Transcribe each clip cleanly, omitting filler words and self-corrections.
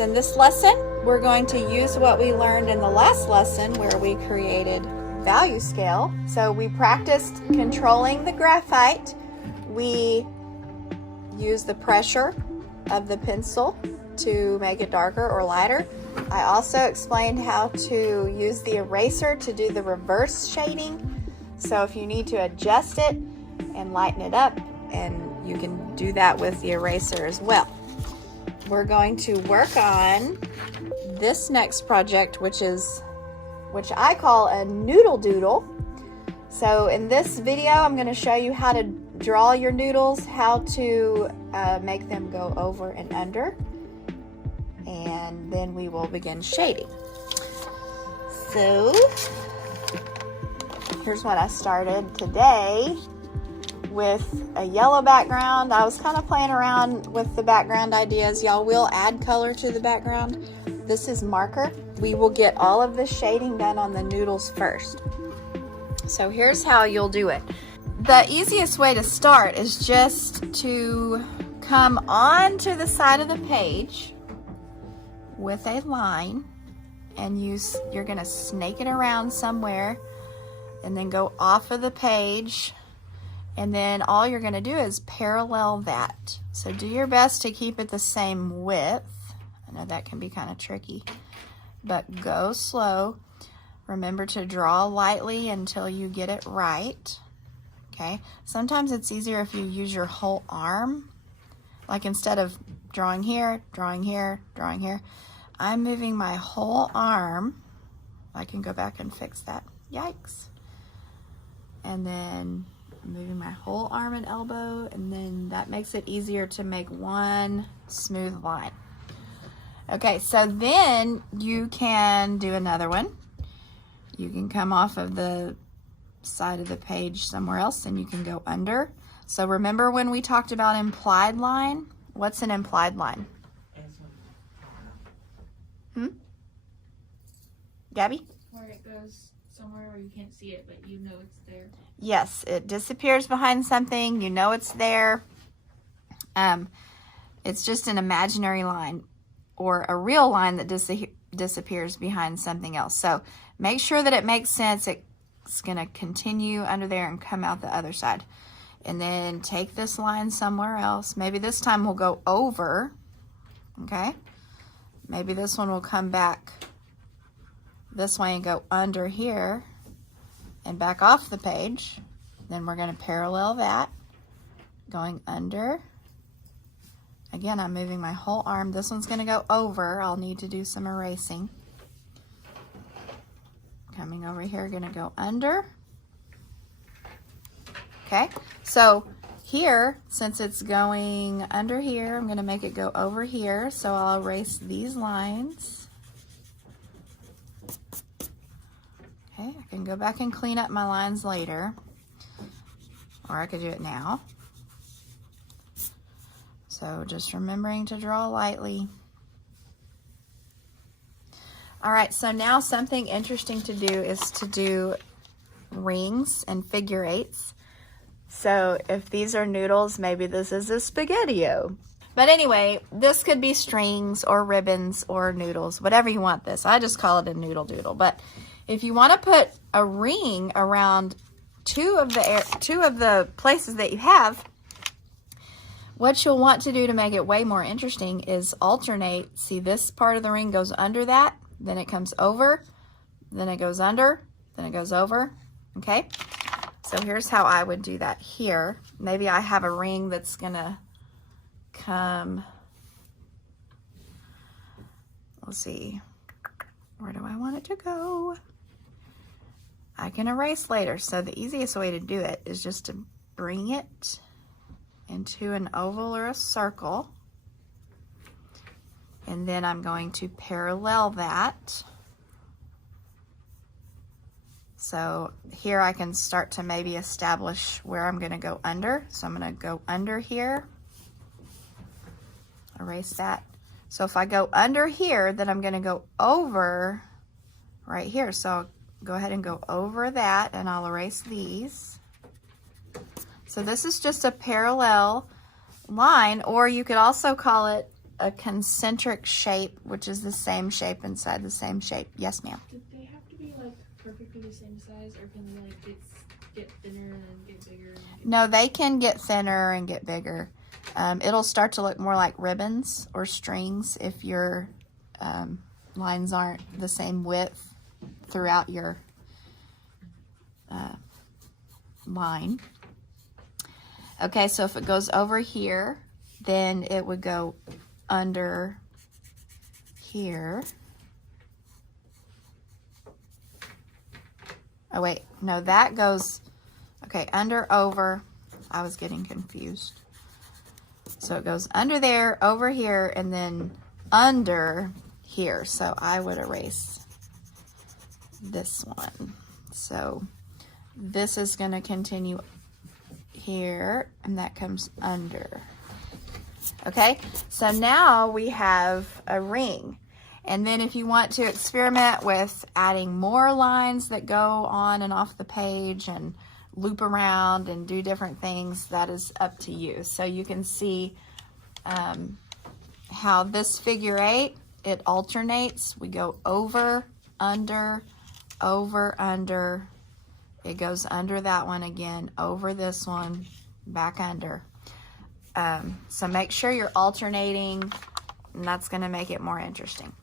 in this lesson, we're going to use what we learned in the last lesson where we created value scale. So we practiced controlling the graphite. We used the pressure of the pencil to make it darker or lighter. I also explained how to use the eraser to do the reverse shading. So if you need to adjust it and lighten it up, and you can do that with the eraser as well. We're going to work on this next project, which I call a Noodle Doodle. So in this video, I'm going to show you how to draw your noodles, how to make them go over and under, and then we will begin shading. So here's what I started today with a yellow background. I was kind of playing around with the background ideas. Y'all will add color to the background. This is marker. We will get all of the shading done on the noodles first. So here's how you'll do it. The easiest way to start is just to come onto the side of the page with a line, and you're gonna snake it around somewhere and then go off of the page, and then all you're gonna do is parallel that. So do your best to keep it the same width. I know that can be kind of tricky, but go slow. Remember to draw lightly until you get it right. Okay, sometimes it's easier if you use your whole arm. Like instead of drawing here, drawing here, drawing here, I'm moving my whole arm. I can go back and fix that. Yikes. And then moving my whole arm and elbow, and then that makes it easier to make one smooth line. Okay, so then you can do another one. You can come off of the side of the page somewhere else, and you can go under. So remember when we talked about implied line? What's an implied line? Gabby? Where it goes somewhere where you can't see it, but you know it's there. Yes, it disappears behind something. You know it's there. It's just an imaginary line or a real line that disappears behind something else. So make sure that it makes sense. It's going to continue under there and come out the other side. And then take this line somewhere else. Maybe this time we'll go over. Okay? Maybe this one will come back this way and go under here and back off the page. Then we're going to parallel that, going under. Again, I'm moving my whole arm. This one's going to go over. I'll need to do some erasing. Coming over here, going to go under. Okay, so here, since it's going under here, I'm going to make it go over here. So I'll erase these lines. Okay, I can go back and clean up my lines later, or I could do it now. So just remembering to draw lightly. All right, so now something interesting to do is to do rings and figure eights. So if these are noodles, maybe this is a spaghetti-o. But anyway, this could be strings or ribbons or noodles, whatever you want this. I just call it a noodle doodle. But if you want to put a ring around two of the places that you have, what you'll want to do to make it way more interesting is alternate. See, this part of the ring goes under that, then it comes over, then it goes under, then it goes over. Okay? So here's how I would do that here. Maybe I have a ring that's gonna come, let's see, where do I want it to go? I can erase later. So the easiest way to do it is just to bring it into an oval or a circle. And then I'm going to parallel that. So here I can start to maybe establish where I'm going to go under. So I'm going to go under here. Erase that. So if I go under here, then I'm going to go over right here. So I'll go ahead and go over that, and I'll erase these. So this is just a parallel line, or you could also call it a concentric shape, which is the same shape inside the same shape. Yes, ma'am. Do they have to be like perfectly the same size, or can they like get thinner and then get bigger? No, they can get thinner and get bigger. It'll start to look more like ribbons or strings if your lines aren't the same width throughout your line. Okay, so if it goes over here, then it would go under here. Oh wait, no, that goes, okay, under, over. I was getting confused. So it goes under there, over here, and then under here. So I would erase this one. So this is going to continue here, and that comes under. Okay, so now we have a ring. And then if you want to experiment with adding more lines that go on and off the page and loop around and do different things, that is up to you. So you can see how this figure 8, it alternates. We go over, under, it goes under that one again, over this one, back under. So make sure you're alternating, and that's going to make it more interesting.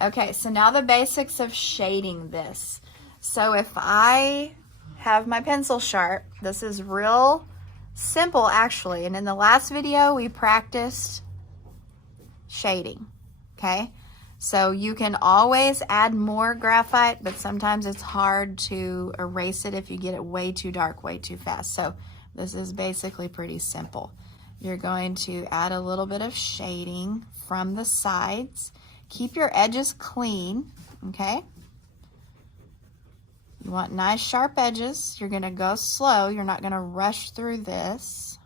Okay, so now the basics of shading this. So if I have my pencil sharp, this is real simple actually, and in the last video we practiced shading. Okay, so you can always add more graphite, but sometimes it's hard to erase it if you get it way too dark way too fast. So this is basically pretty simple. You're going to add a little bit of shading from the sides. Keep your edges clean, okay? You want nice sharp edges. You're gonna go slow. You're not gonna rush through this.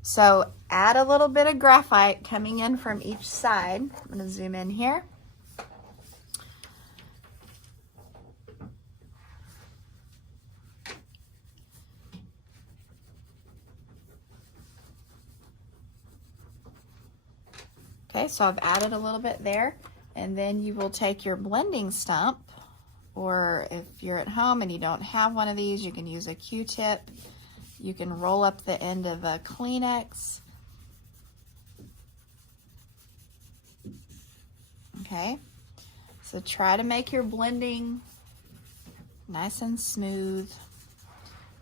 So add a little bit of graphite coming in from each side. I'm gonna zoom in here. Okay, so I've added a little bit there, and then you will take your blending stump, or if you're at home and you don't have one of these, you can use a Q-tip. You can roll up the end of a Kleenex. Okay, so try to make your blending nice and smooth.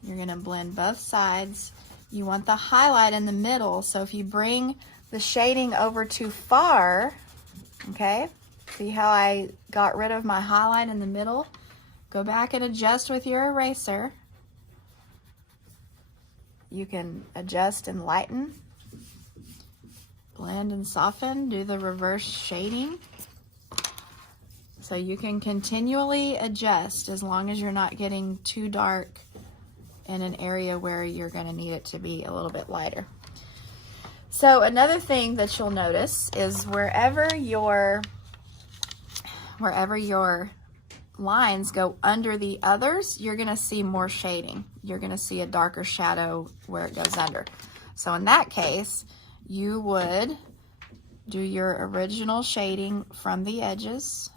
You're gonna blend both sides. You want the highlight in the middle, so if you bring the shading over too far, okay, see how I got rid of my highlight in the middle? Go back and adjust with your eraser. You can adjust and lighten, blend and soften, do the reverse shading. So you can continually adjust as long as you're not getting too dark in an area where you're going to need it to be a little bit lighter. So another thing that you'll notice is wherever your lines go under the others, you're going to see more shading. You're going to see a darker shadow where it goes under. So in that case, you would do your original shading from the edges.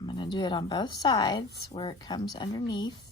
I'm going to do it on both sides where it comes underneath.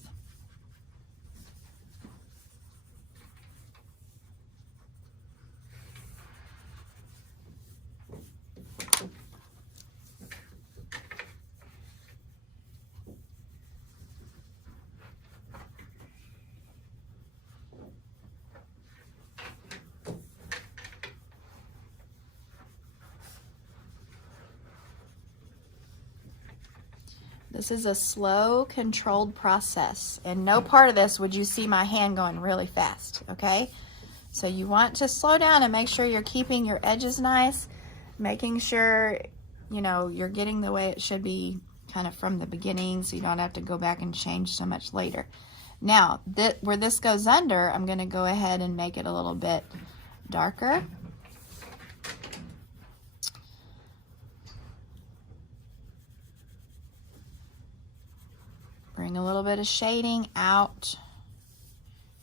This is a slow, controlled process. And no part of this would you see my hand going really fast, okay? So you want to slow down and make sure you're keeping your edges nice, making sure, you know, you're getting the way it should be kind of from the beginning so you don't have to go back and change so much later. Now, where this goes under, I'm going to go ahead and make it a little bit darker. Bring a little bit of shading out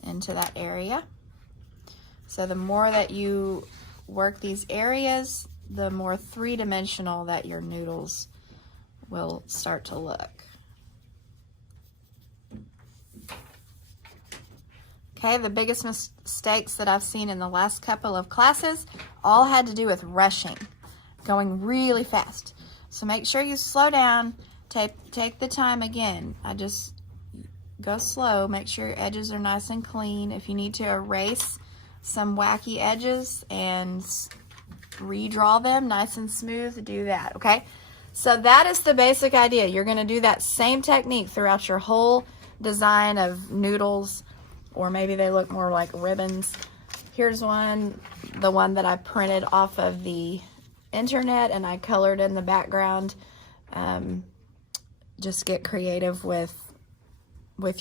into that area. So the more that you work these areas, the more three-dimensional that your noodles will start to look. Okay, the biggest mistakes that I've seen in the last couple of classes all had to do with rushing, going really fast. So make sure you slow down, take the time again. I just go slow, make sure your edges are nice and clean. If you need to erase some wacky edges and redraw them nice and smooth, do that, okay? So that is the basic idea. You're gonna do that same technique throughout your whole design of noodles, or maybe they look more like ribbons. Here's one, the one that I printed off of the internet and I colored in the background. Just get creative with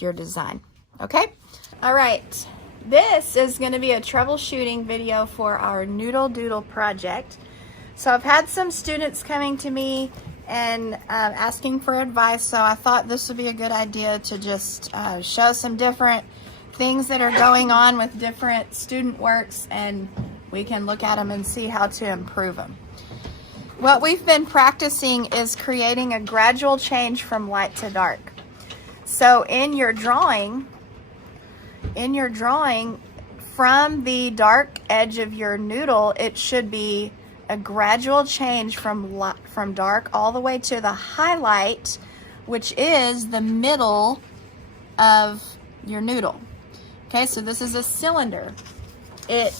your design, okay? All right, this is gonna be a troubleshooting video for our Noodle Doodle project. So I've had some students coming to me and asking for advice, so I thought this would be a good idea to just show some different things that are going on with different student works, and we can look at them and see how to improve them. What we've been practicing is creating a gradual change from light to dark. So in your drawing, from the dark edge of your noodle, it should be a gradual change from dark all the way to the highlight, which is the middle of your noodle. Okay, so this is a cylinder. It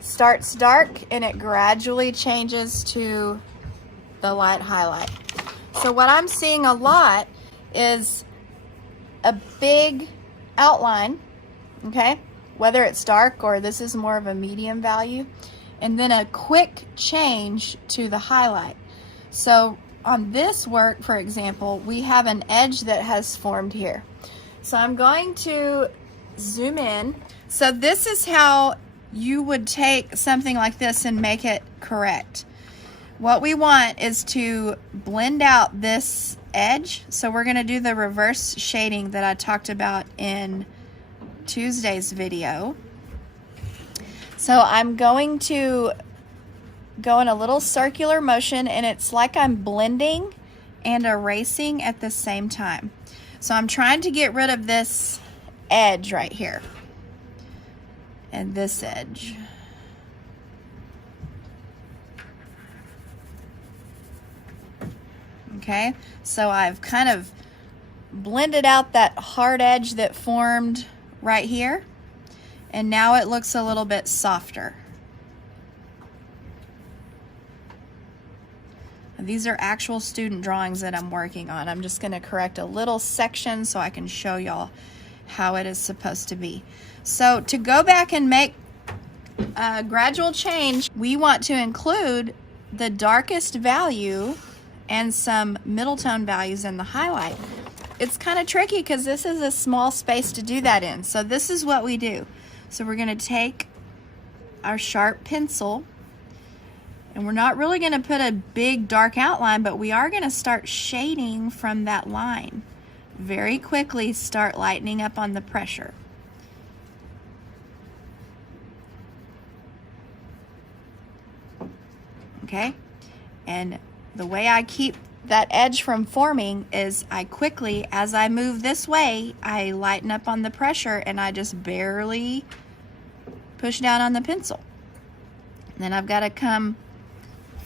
starts dark and it gradually changes to the light highlight. So what I'm seeing a lot is a big outline, okay, whether it's dark or this is more of a medium value, and then a quick change to the highlight. So on this work, for example, we have an edge that has formed here. So I'm going to zoom in. So this is how you would take something like this and make it correct. What we want is to blend out this edge. So we're going to do the reverse shading that I talked about in Tuesday's video. So I'm going to go in a little circular motion, and it's like I'm blending and erasing at the same time. So I'm trying to get rid of this edge right here and this edge. Okay, so I've kind of blended out that hard edge that formed right here, and now it looks a little bit softer. These are actual student drawings that I'm working on. I'm just going to correct a little section so I can show y'all how it is supposed to be. So to go back and make a gradual change, we want to include the darkest value and some middle tone values in the highlight. It's kind of tricky because this is a small space to do that in. So this is what we do. So we're going to take our sharp pencil, and we're not really going to put a big dark outline, but we are going to start shading from that line. Very quickly start lightening up on the pressure. Okay? And the way I keep that edge from forming is I quickly, as I move this way, I lighten up on the pressure and I just barely push down on the pencil. And then I've got to come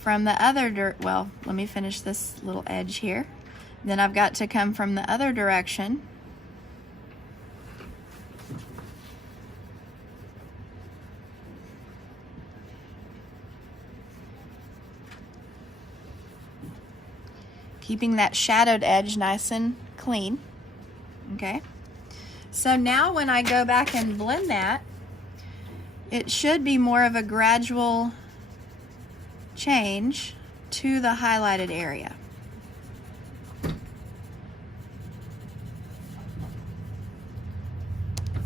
from the other, well, let me finish this little edge here. Then I've got to come from the other direction. Keeping that shadowed edge nice and clean. Okay. So now when I go back and blend that, it should be more of a gradual change to the highlighted area.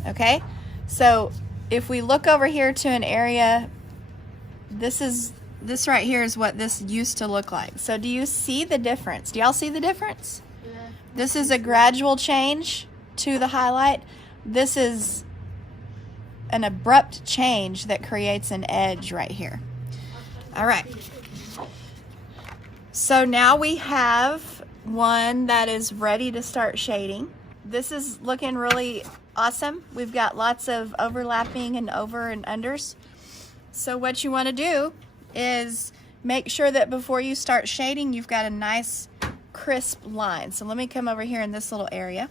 Okay, so if we look over here to an area, this right here is what this used to look like. So do you see the difference? Do y'all see the difference? Yeah. This is a gradual change to the highlight. This is an abrupt change that creates an edge right here. All right. So now we have one that is ready to start shading. This is looking really awesome. We've got lots of overlapping and over and unders. So what you want to do is make sure that before you start shading, you've got a nice crisp line. So let me come over here in this little area.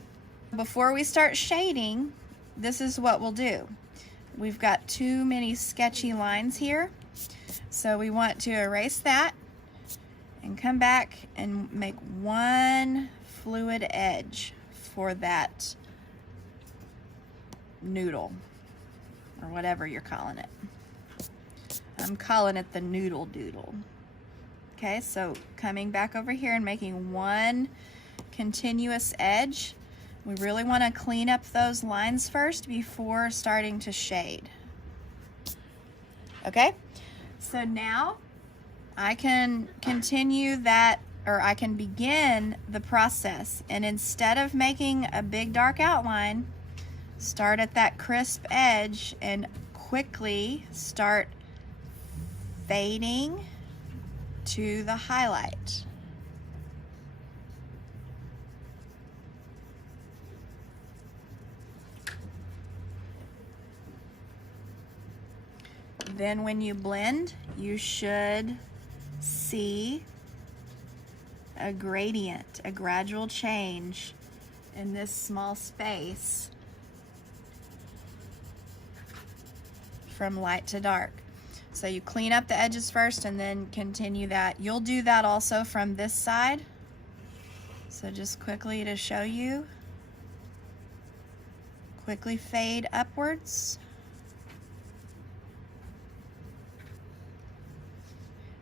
Before we start shading, this is what we'll do. We've got too many sketchy lines here. So we want to erase that and come back and make one fluid edge for that noodle, or whatever you're calling it. I'm calling it the noodle doodle. Okay, so coming back over here and making one continuous edge. We really want to clean up those lines first before starting to shade. Okay, so now I can continue that, or I can begin the process, and instead of making a big dark outline, start at that crisp edge and quickly start fading to the highlight. Then when you blend, you should see a gradient, a gradual change in this small space from light to dark. So you clean up the edges first and then continue that. You'll do that also from this side. So just quickly to show you, quickly fade upwards.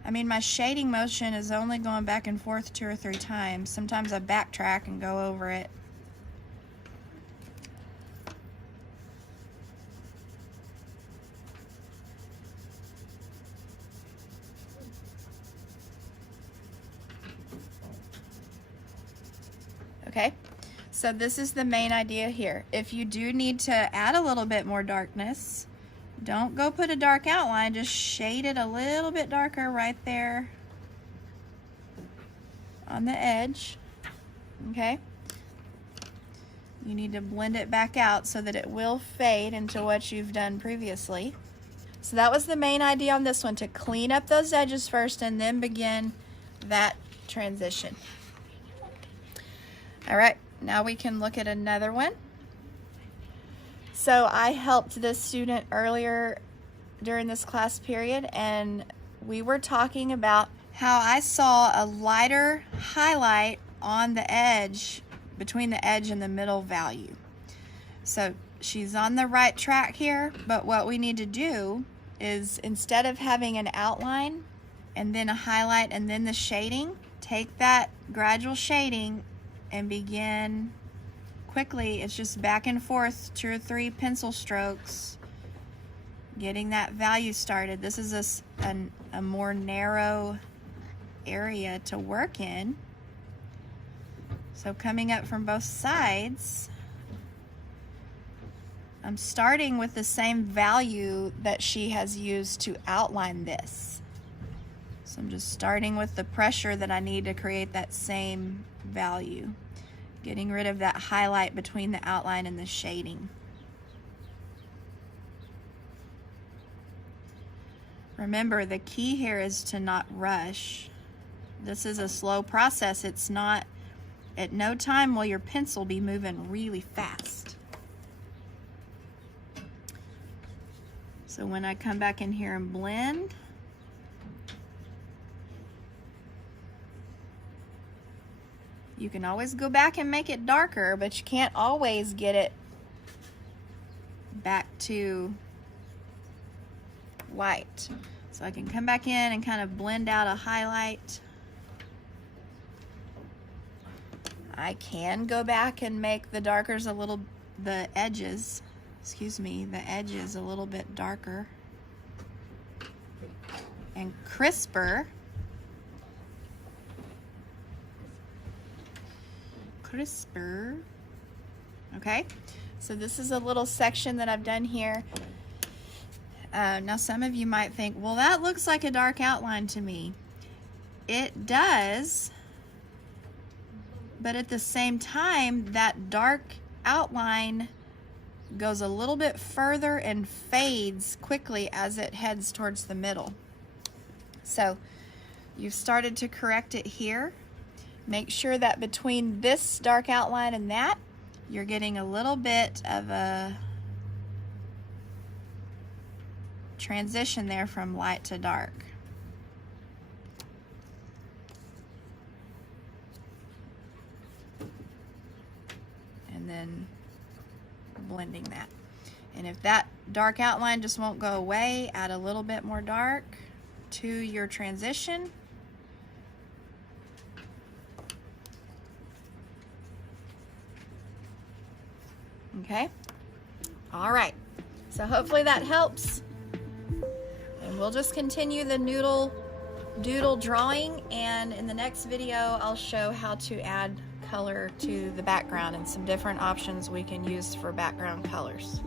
I mean, my shading motion is only going back and forth 2 or 3 times. Sometimes I backtrack and go over it. Okay, so this is the main idea here. If you do need to add a little bit more darkness, don't go put a dark outline, just shade it a little bit darker right there on the edge. Okay, you need to blend it back out so that it will fade into what you've done previously. So that was the main idea on this one, to clean up those edges first and then begin that transition. All right, now we can look at another one. So I helped this student earlier during this class period, and we were talking about how I saw a lighter highlight on the edge, between the edge and the middle value. So she's on the right track here, but what we need to do is, instead of having an outline and then a highlight and then the shading, take that gradual shading and begin quickly. It's just back and forth, 2 or 3 pencil strokes, getting that value started. This is a more narrow area to work in. So coming up from both sides, I'm starting with the same value that she has used to outline this. So I'm just starting with the pressure that I need to create that same value, getting rid of that highlight between the outline and the shading. Remember, the key here is to not rush. This is a slow process. It's not, at no time will your pencil be moving really fast. So when I come back in here and blend, you can always go back and make it darker, but you can't always get it back to white. So I can come back in and kind of blend out a highlight. I can go back and make the darkers a little, the edges a little bit darker and crisper. crisper. Okay, so this is a little section that I've done here. Now some of you might think, well, that looks like a dark outline to me. It does, but at the same time, that dark outline goes a little bit further and fades quickly as it heads towards the middle. So you've started to correct it here. Make sure that between this dark outline and that, you're getting a little bit of a transition there from light to dark. And then blending that. And if that dark outline just won't go away, add a little bit more dark to your transition. Okay, all right, so hopefully that helps, and we'll just continue the doodle drawing, and in the next video I'll show how to add color to the background and some different options we can use for background colors.